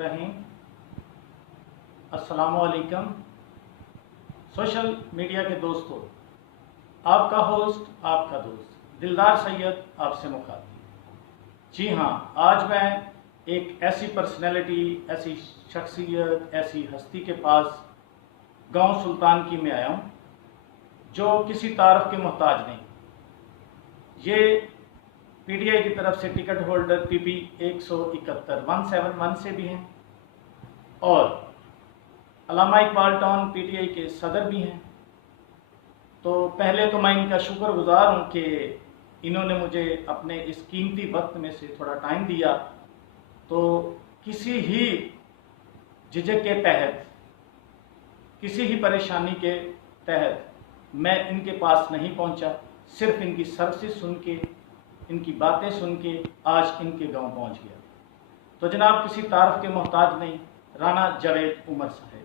रहीम। अस्सलामुअलैकुम social media के दोस्तों, आपका होस्ट आपका दोस्त दिलदार सैयद आपसे मुखातिब। जी हाँ, आज मैं एक ऐसी पर्सनैलिटी, ऐसी शख्सियत, ऐसी हस्ती के पास गांव सुल्तान की में आया हूँ जो किसी तारफ़ के मोहताज नहीं। ये पीटीआई की तरफ से टिकट होल्डर पीपी 171 से भी हैं और अल्लामा इकबाल टाउन पीटीआई के सदर भी हैं। तो पहले तो मैं इनका शुक्रगुजार हूँ कि इन्होंने मुझे अपने इस कीमती वक्त में से थोड़ा टाइम दिया। तो किसी ही झिझक के तहत, किसी ही परेशानी के तहत मैं इनके पास नहीं पहुँचा, सिर्फ इनकी सर्विस सुन के, इनकी बातें सुन के आज इनके गांव पहुंच गया। तो जनाब, किसी तारफ़ के मोहताज नहीं, राना जावेद उमर साहब।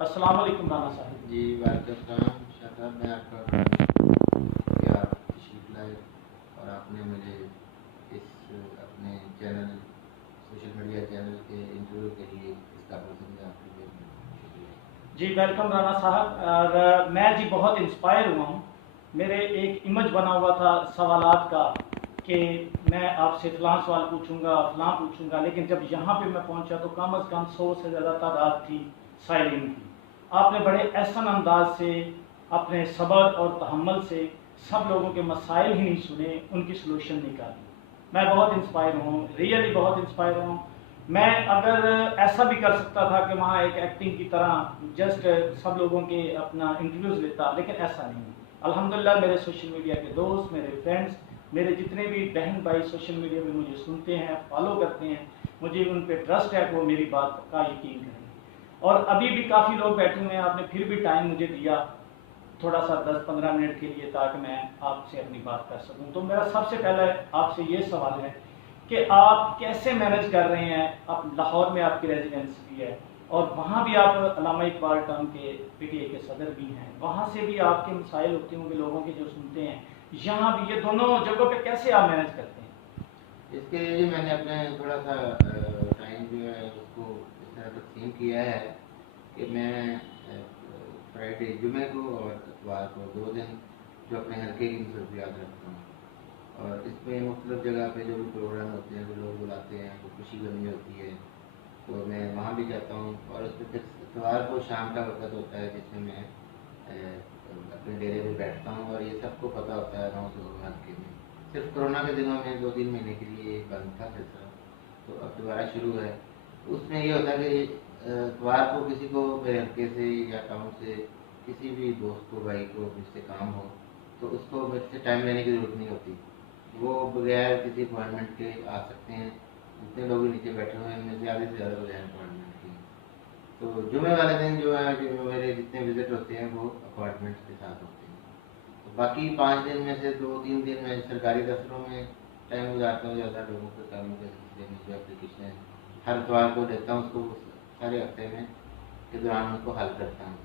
अस्सलाम वालेकुम राना साहब। जी वालेकुम सलाम। मैं आपका कि आप तशरीफ़ लाए और आपने मुझे इस अपने चैनल, सोशल मीडिया चैनल के इंटरव्यू के लिए इसका पसंद आपके लिए शुक्रिया। जी वेलकम राना साहब। और मैं जी बहुत इंस्पायर हुआ हूँ। मेरे एक इमेज बना हुआ था सवालात का कि मैं आपसे फ़लाँ सवाल पूछूंगा, फ़लाँ पूछूंगा, लेकिन जब यहाँ पे मैं पहुँचा तो कम अज़ कम 100 से ज़्यादा तादाद थी साइलिन की। आपने बड़े एहसन अंदाज से, अपने सब्र और तहम्मुल से सब लोगों के मसाइल ही नहीं सुने, उनकी सलूशन निकाली। मैं बहुत इंस्पायर हूँ, रियली बहुत इंस्पायर हूँ। मैं अगर ऐसा भी कर सकता था कि वहाँ एक एक्टिंग की तरह जस्ट सब लोगों के अपना इंटरव्यूज़ लेता, लेकिन ऐसा नहीं। अल्हम्दुलिल्लाह मेरे सोशल मीडिया के दोस्त, मेरे फ्रेंड्स, मेरे जितने भी बहन भाई सोशल मीडिया पे मुझे सुनते हैं, फॉलो करते हैं, मुझे उन पे ट्रस्ट है कि वो मेरी बात का यकीन करें। और अभी भी काफ़ी लोग बैठे हुए हैं, आपने फिर भी टाइम मुझे दिया थोड़ा सा 10-15 मिनट के लिए, ताकि मैं आपसे अपनी बात कर सकूं। तो मेरा सबसे पहला आपसे ये सवाल है कि आप कैसे मैनेज कर रहे हैं। आप लाहौर में आपकी रेजिडेंस भी है और वहाँ भी आप अल्लामा इकबाल टाउन के पीटीआई के सदर भी हैं, वहाँ से भी आपके मसाइल होते होंगे लोगों के जो सुनते हैं, यहाँ भी, ये दोनों जगहों पे कैसे आप मैनेज करते हैं? इसके लिए मैंने अपने थोड़ा सा टाइम जो है उसको इस तरह तकसीम किया है कि मैं फ्राइडे, जुमे को और इतवार को 2 दिन जो अपने हल्के की मसरूफियात रखता हूँ। और इसमें मुख्तलिफ जगह पे जो भी प्रोग्राम होते हैं, जो लोग बुलाते हैं, कोई खुशी गमी होती है, तो मैं वहाँ भी जाता हूँ। और उसमें फिर इतवार को शाम का वक्त होता है जिसमें मैं अपने डेरे पे बैठता हूँ। और ये सबको पता होता है गाँव से हल्के में सिर्फ कोरोना के दिनों में 2-3 महीने के लिए बंद था सिलसिला, तो अब दोबारा शुरू है। उसमें ये होता है कि इतवार को किसी को मेरे हल्के से या टाउन से किसी भी दोस्त को, भाई को मुझसे काम हो, तो उसको मेरे से टाइम लेने की ज़रूरत नहीं होती। वो बगैर किसी अपॉइंटमेंट के आ सकते हैं। जितने लोग नीचे बैठे हुए हैं उनमें ज़्यादा से ज़्यादा बगैर अपॉइंटमेंट के। तो जुमे वाले दिन जो है कि मेरे जितने विज़िट होते हैं वो अपॉइंटमेंट्स के साथ होते हैं। तो बाकी 5 दिन में से 2-3 दिन मैं सरकारी दफ्तरों में टाइम गुजारता हूँ। ज़्यादा लोगों के कामों के सिलसिले में जो एप्लीकेशन हर इतवार को देता हूँ, उसको सारे हफ्ते में के दौरान उसको हल करता हूँ।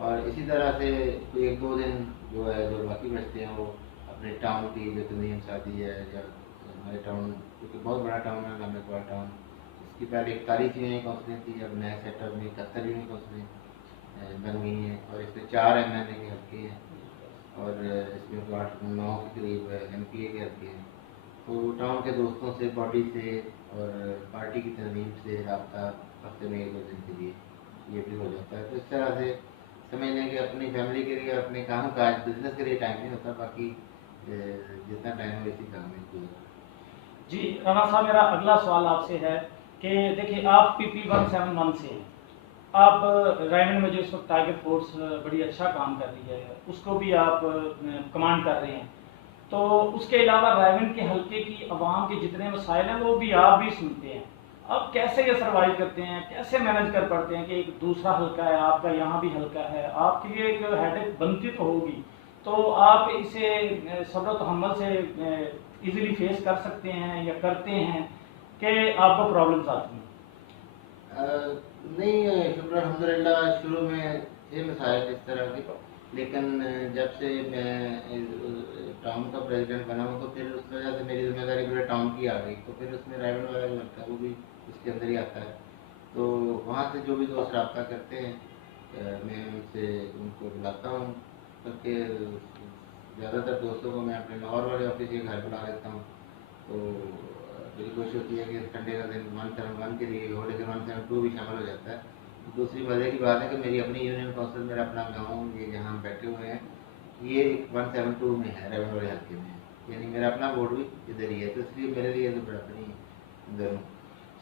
और इसी तरह से कोई 1-2 दिन जो है जो बाकी बचते हैं वो अपने टाउन की जो तंजीम शादी है, या हमारे टाउन क्योंकि बहुत बड़ा टाउन है अल्लामा इकबाल टाउन, इसकी पहले 41 यूनियन काउंसिलें थी, अब नए सेटअप में 71 यूनियन काउंसिलें बन गई हैं और इसमें 4 MNA के हल्के हैं और इसमें 8-9 के करीब MPA के हल्के हैं। तो टाउन के दोस्तों से, बॉडी से और पार्टी की तंजीम से रब्ता हफ्ते में 1-2 दिन के लिए ये भी हो जाता है। तो इस तरह से समझ लें कि अपनी फैमिली के लिए, अपने काम काज, बिजनेस के लिए टाइम नहीं होता, बाकी जितना टाइम हो इसी काम में गुजरता है। जी राना साहब, मेरा अगला सवाल आपसे है कि देखिए आप पीपी 171 से हैं, आप रायमंड में जो इस वक्त टाइगर फोर्स बड़ी अच्छा काम कर रही है, उसको भी आप कमांड कर रहे हैं। तो उसके अलावा रायमंड के हल्के की आवाम के जितने मसाइल हैं वो भी आप भी सुनते हैं। आप कैसे ये सर्वाइव करते हैं, कैसे मैनेज कर पाते हैं कि एक दूसरा हल्का है आपका, यहाँ भी हल्का है, आपके लिए एक हेडेक बनती तो होगी, तो आप इसे सब्र तहम्मुल से इजीली फेस कर सकते हैं या करते हैं कि आपको प्रॉब्लम्स आती हैं? नहीं, शुक्र अल्हम्दुलिल्लाह, शुरू में थे मसाइल इस तरह के, लेकिन जब से मैं टाउन का प्रेसिडेंट बना हूँ तो फिर उस वजह से मेरी जिम्मेदारी पूरे टाउन की आ गई, तो फिर उसमें रायमंड वाला जो हल्का वो भी उसके अंदर ही आता है। तो वहाँ से जो भी दोस्त रब्ता करते हैं मैं उनसे उनको बुलाता हूँ, बल्कि ज़्यादातर दोस्तों को मैं अपने लाहौर वाले ऑफिस के घर बुला लेता हूँ। तो मेरी कोशिश होती है कि संडे का दिन 171 के लिए हो, लेकिन 172 भी शामिल हो जाता है। दूसरी मज़े की बात है कि मेरी अपनी यूनियन काउंसिल, मेरा अपना गाँव, ये जहाँ हम बैठे हुए हैं, ये 172 में है, रेवन वाले हल्के में है, यानी मेरा अपना वोट भी इधर ही है, तो इसलिए मेरे लिए तो बराबरी है दोनों।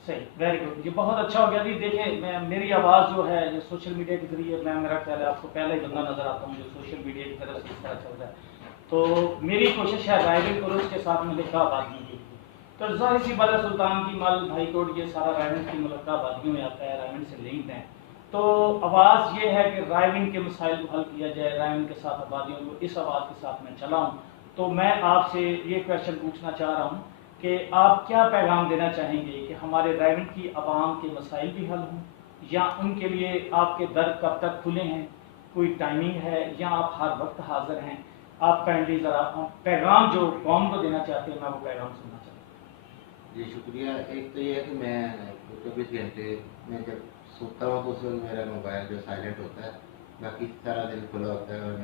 सही, वेरी गुड, ये बहुत अच्छा हो गया जी। देखिए मैं, मेरी आवाज़ जो है ये सोशल मीडिया के जरिए, मैं, मेरा ख्याल है आपको पहला ही बंदा नज़र आता हूँ जो सोशल मीडिया की तरफ से इस तरह चल रहा है। तो मेरी कोशिश है राइविंग और उसके साथ मलिका आबादियों की। तो जाहिर सी बात है, सुल्तान की मल, भाई कोट, ये सारा राइविंग की मलिका आबादियों में आता है, राइविंग से लिंक्ड है। तो आवाज़ ये है कि राइविंग के मसाइल को हल किया जाए, राइविंग के साथ आबादियों को, इस आवाज़ के साथ मैं चला हूँ। तो मैं आपसे ये क्वेश्चन पूछना चाह रहा हूँ कि आप क्या पैगाम देना चाहेंगे कि हमारे राइविंड की आवाम के मसाइल भी हल हों, या उनके लिए आपके दर कब तक खुले हैं, कोई टाइमिंग है, या आप हर वक्त हाजिर हैं? आप काइंडली ज़रा पैगाम जो कौम को देना चाहते हैं, मैं वो पैगाम सुनना चाहता हूँ। जी शुक्रिया। एक तो ये है कि मैं 24 घंटे में जब सोता हूँ तो उस वक्त मेरा मोबाइल जो साइलेंट होता है, बाकी सारा दिन खुला होता है, और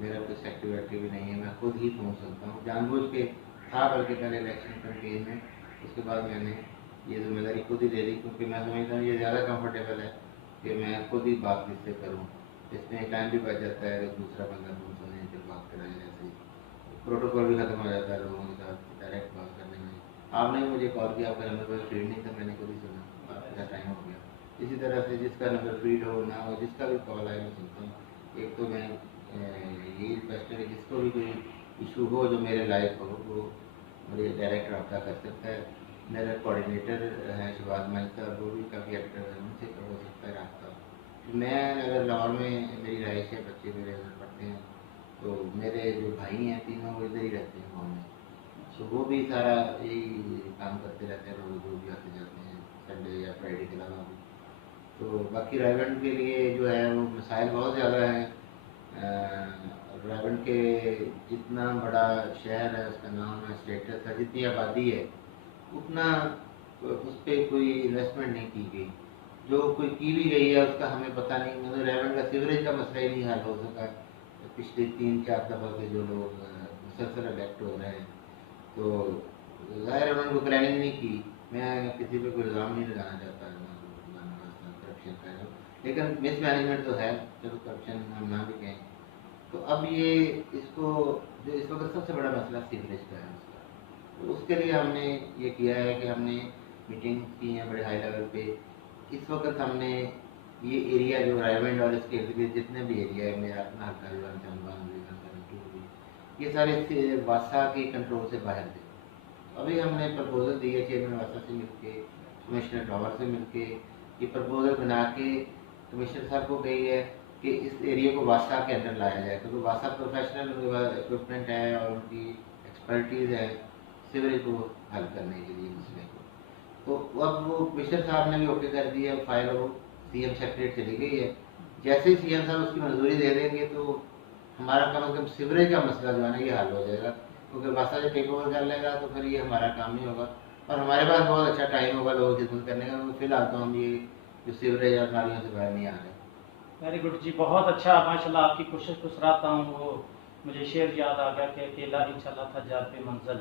मेरा कुछ एक्टिविटी भी नहीं है, मैं खुद ही फ़ोन सुनता हूँ जानबूझ के। था बल्कि पहले इलेक्शन कैंपेन में, उसके बाद मैंने ये जिम्मेदारी खुद ही ले ली, क्योंकि मैं समझता हूँ ये ज़्यादा कंफर्टेबल है कि मैं खुद ही बात इससे करूँ। इसमें टाइम भी बच जाता है, अगर दूसरा बंदा फ़ोन सुने फिर बात कराए, जैसे प्रोटोकॉल भी ख़त्म हो जाता है लोगों के साथ डायरेक्ट बात करने में। आपने मुझे कॉल किया, आपका नंबर पर फीड नहीं था, मैंने खुद ही सुना, आपका टाइम हो गया। इसी तरह से जिसका नंबर फीड हो ना हो, जिसका भी कॉल आए मैं सुनता हूँ। एक तो मैं यही रिक्वेस्ट है, जिसको भी कोई इशू हो जो मेरे लायक हो, वो मुझे डायरेक्ट रब्ता कर सकता है। मेरा कोऑर्डिनेटर है शहबाज मलिक साहब, वो भी काफ़ी एक्टिव है, उनसे हो सकता है रब्ता। मैं अगर लाहौर में मेरी रहाइश है, बच्चे मेरे उधर पढ़ते हैं, तो मेरे जो भाई हैं तीनों वो इधर ही रहते हैं गाँव में, तो वो भी सारा यही काम करते रहते हैं, रोज़ जो भी आते जाते हैं संडे या फ्राइडे के अलावा भी। तो बाकी रायगढ़ के लिए जो है वो मसाइल बहुत ज़्यादा हैं। रायगढ़ के जितना बड़ा शहर है, उसका नाम है, स्टेटस है, जितनी आबादी है, उतना उस पर कोई इन्वेस्टमेंट नहीं की गई। जो कोई की भी गई है उसका हमें पता नहीं। मतलब रायगढ़ का सीवरेज का मसला ही नहीं हल हो सका पिछले 3-4 दफ़ा से जो लोग मुसलसल इलेक्ट हो रहे हैं, तो ज़ाहिर है उन्होंने प्लानिंग नहीं की। मैं किसी पे कोई इल्ज़ाम नहीं लगाना चाहता करप्शन का, लेकिन मिस मैनेजमेंट तो है, चलो करप्शन हम ना भी कहें। तो अब ये इसको जो इस वक्त सबसे बड़ा मसला सीवरेज का है उसका, तो उसके लिए हमने ये किया है कि हमने मीटिंग की हैं बड़े हाई लेवल पे। इस वक्त हमने ये एरिया जो रायगढ़ और इसके इर्द गिर्द जितने भी एरिया है, मेरा अपना हल्का ये सारे वासा के कंट्रोल से बाहर थे। अभी हमने प्रपोजल दिया चेयरमैन वासा से मिलके, कमिश्नर डॉवर से मिलके, ये प्रपोजल बना के कमिश्नर साहब को गई है कि इस एरिया को वासा के अंदर लाया जाए, क्योंकि वासा प्रोफेशनल उनके पास इक्विपमेंट है और उनकी एक्सपर्टीज़ है सीवरेज को हल करने के लिए मसले को। तो अब वो कमिश्नर साहब ने भी ओके कर दिया, फाइल वो CM सेक्रेटरी चली गई है। जैसे ही CM साहब उसकी मंजूरी दे देंगे तो हमारा कम से कम सीवरेज का मसला जो है ना ये हल हो जाएगा, क्योंकि वासा जब टेक ओवर कर लेगा तो फिर ये हमारा काम ही होगा और हमारे पास बहुत अच्छा टाइम होगा लोगों की खिदमत करने का। फिलहाल तो हम ये जो सीवरेज और नालियों से बाहर नहीं आ रहे। वेरी गुड जी, बहुत अच्छा, माशाल्लाह आपकी कोशिश को सराहता हूँ। वो मुझे शेर याद आ गया कि अकेला ही चला था जाते मंजिल,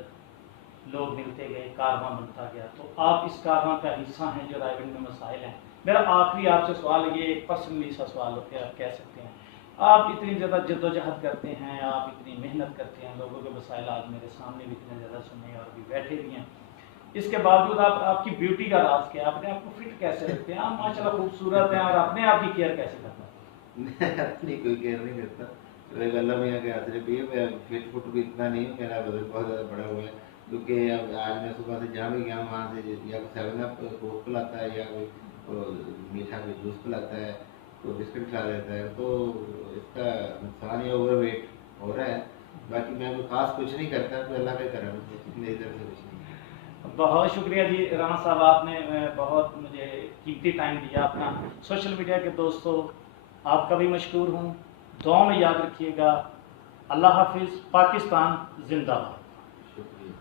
लोग मिलते गए, कारवां बनता गया। तो आप इस कारवां का हिस्सा हैं जो रायगढ़ में मसाइल हैं। मेरा आखिरी आपसे सवाल, ये एक पर्सनली सा सवाल होता है, आप कह सकते हैं, आप इतनी ज़्यादा जद्दोजहद करते हैं, आप इतनी मेहनत करते हैं, लोगों के मसाइल आज मेरे सामने भी इतने ज़्यादा सुने और अभी बैठे भी हैं, इसके बावजूद आप, आपकी ब्यूटी का राज क्या है? अपने आप को फिट कैसे रखते हैं? आप माशाल्लाह खूबसूरत हैं और अपने आप की केयर कैसे करते हैं? मैं अपनी कोई केयर नहीं करता, तो अल्लाह मियाँ के हाथ से भी मैं फिट फुट भी इतना नहीं हूँ, मेरा वजन बहुत ज़्यादा बड़ा हुआ है। क्योंकि अब आज मैं सुबह से जहाँ भी गया वहाँ से या कोई 7 अप कोक पिलाता है या कोई मीठा कोई जूस पिलाता है, तो बिस्किट खिला देता है, तो इसका नुकसान या ओवर वेट हो रहा है। बाकी मैं कोई खास कुछ नहीं करता, तो अल्लाह का करम है, मेरी तरफ से कुछ नहीं। बहुत शुक्रिया जी राणा साहब, आपने बहुत मुझे कीमती टाइम दिया अपना। सोशल मीडिया के दोस्तों, आपका भी मशकूर हूँ, दुआ में याद रखिएगा। अल्लाह हाफिज़, पाकिस्तान जिंदाबाद। शुक्रिया।